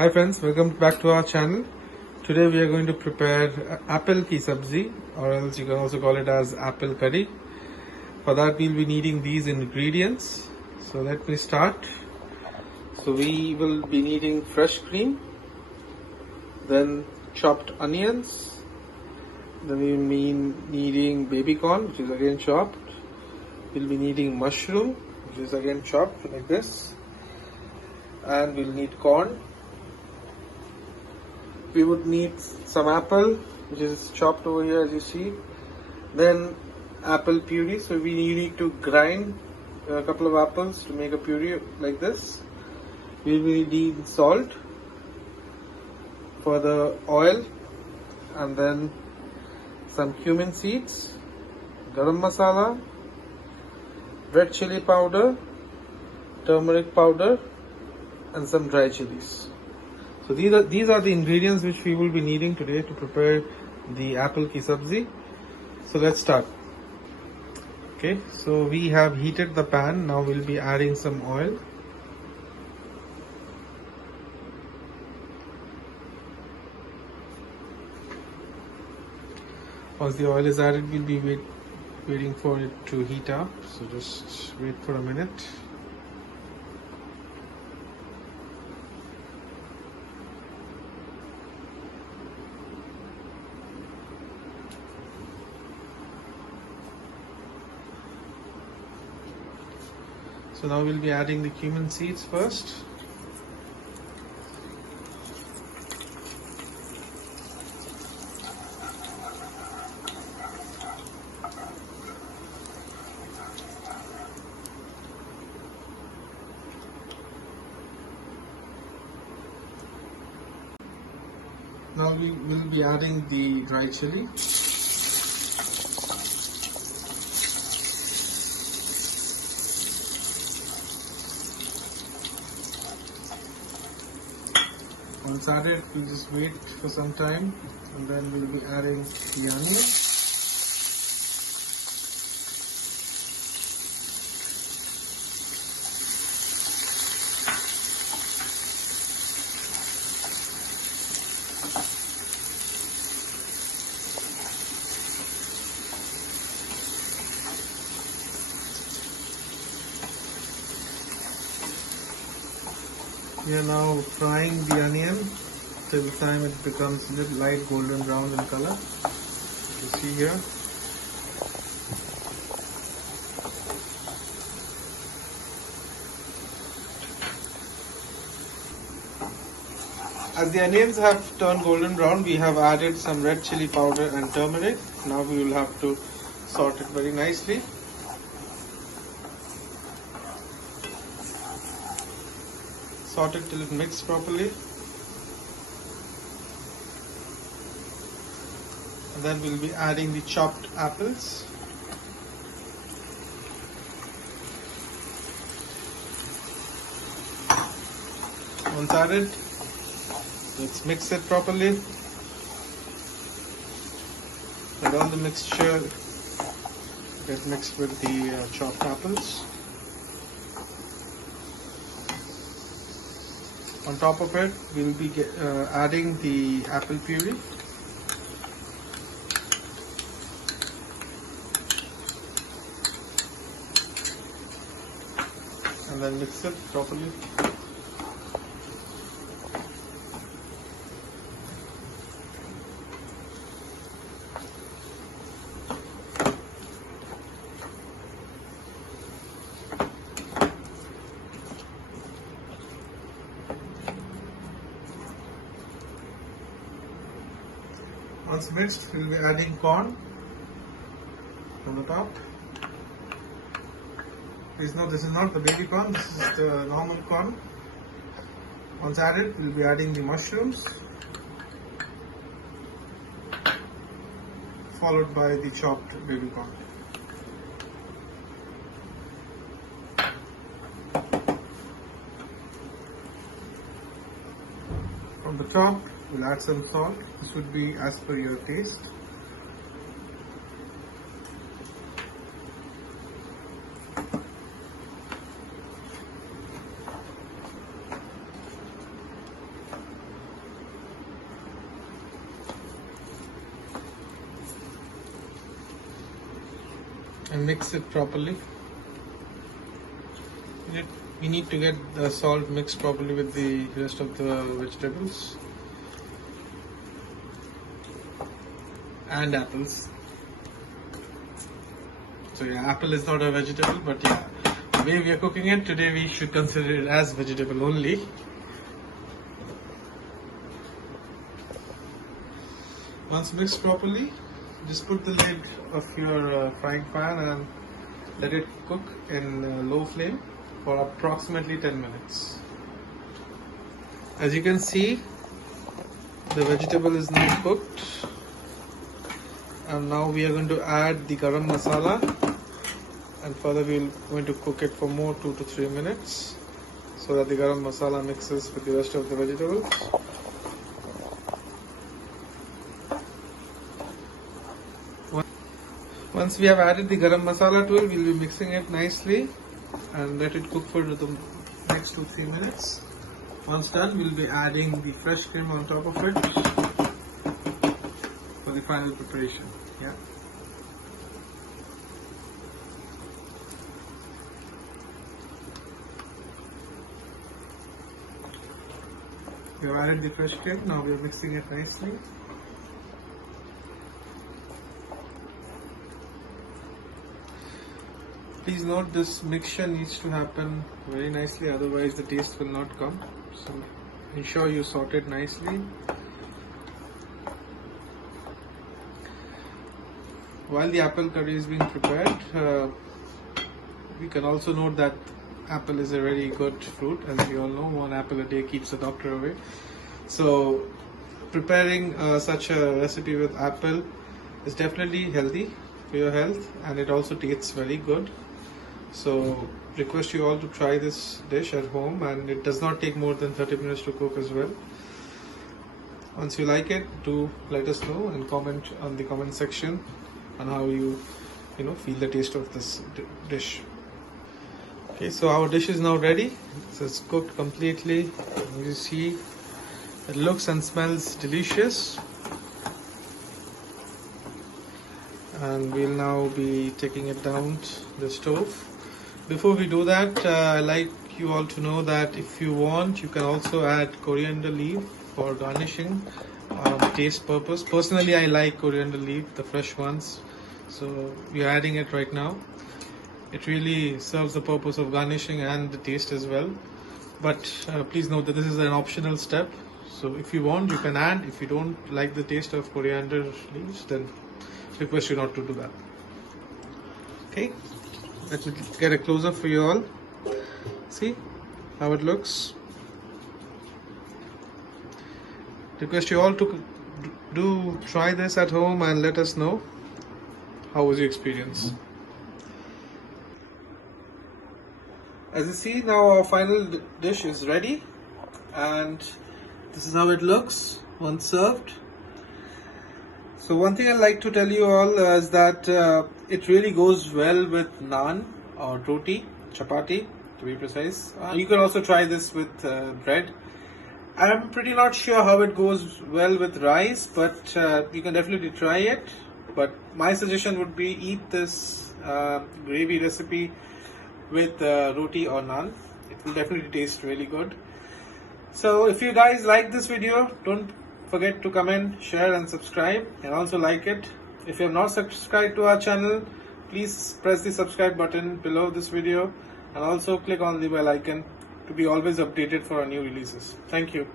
Hi friends, welcome back to our channel. Today we are going to prepare apple ki sabji, or else you can also call it as apple curry. For that we'll be needing these ingredients. So let me start. So we will be needing fresh cream, then chopped onions, then we will be needing baby corn, which is again chopped. We'll be needing mushroom, which is again chopped like this, and we'll need corn. We would need some apple, which is chopped over here as you see. Then apple puree, so we need to grind a couple of apples to make a puree like this. We will need salt for the oil, and then some cumin seeds, garam masala, red chili powder, turmeric powder, and some dry chilies. So these are the ingredients which we will be needing today to prepare the apple ki sabji. So let's start. Okay, so we have heated the pan. Now we'll be adding some oil. Once the oil is added, we'll be waiting for it to heat up. So just wait for a minute. So now we'll be adding the cumin seeds first. Now we will be adding the dry chili. Once added, we'll just wait for some time, and then we'll be adding the onion. We are now frying the onion till the time it becomes a little light golden brown in color. You see here. As the onions have turned golden brown, we have added some red chili powder and turmeric. Now we will have to sort it very nicely. Sort it till it mixes properly. And then we'll be adding the chopped apples. Once added, let's mix it properly. Let all the mixture get mixed with the chopped apples. On top of it, we'll be adding the apple puree. And then mix it properly. Once mixed, we'll be adding corn from the top. Please note, this is not the baby corn, this is the normal corn. Once added, we'll be adding the mushrooms, followed by the chopped baby corn. From the top, we'll add some salt. This would be as per your taste. and mix it properly. We need to get the salt mixed properly with the rest of the vegetables and apples. So yeah, apple is not a vegetable, but yeah, the way we are cooking it today, we should consider it as vegetable only. Once mixed properly, just put the lid of your frying pan and let it cook in low flame for approximately 10 minutes. As you can see, the vegetable is now cooked, and now we are going to add the garam masala, and further we are going to cook it for more 2 to 3 minutes so that the garam masala mixes with the rest of the vegetables. Once we have added the garam masala to it, we will be mixing it nicely and let it cook for the next 2-3 minutes. Once done, we will be adding the fresh cream on top of it for the final preparation. Yeah. We have added the fresh cream, now we are mixing it nicely. Please note, this mixture needs to happen very nicely, otherwise the taste will not come. So ensure you sort it nicely. While the apple curry is being prepared, we can also note that apple is a very good fruit. As we all know, 1 apple a day keeps the doctor away. So preparing such a recipe with apple is definitely healthy for your health, and it also tastes very good. So request you all to try this dish at home, and it does not take more than 30 minutes to cook as well. Once you like it, do let us know and comment on the comment section on how you feel the taste of this dish. Okay, so our dish is now ready. So it's cooked completely. As you see, it looks and smells delicious. And we'll now be taking it down the stove. Before we do that, I'd like you all to know that if you want, you can also add coriander leaf for garnishing taste purpose. Personally, I like coriander leaf, the fresh ones, so we're adding it right now. It really serves the purpose of garnishing and the taste as well. But please note that this is an optional step. So if you want, you can add. If you don't like the taste of coriander leaves, then request you not to do that. Okay, let me get a close-up for you all. See how it looks. Request you all to do try this at home and let us know how was your experience. As you see, now our final dish is ready, and this is how it looks once served. So one thing I'd like to tell you all is that it really goes well with naan or roti, chapati to be precise. You can also try this with bread. I'm pretty not sure how it goes well with rice, but you can definitely try it. But my suggestion would be eat this gravy recipe with roti or naan. It will definitely taste really good. So if you guys like this video, don't forget to comment, share and subscribe, and also like it. If you have not subscribed to our channel, please press the subscribe button below this video and also click on the bell icon to be always updated for our new releases. Thank you.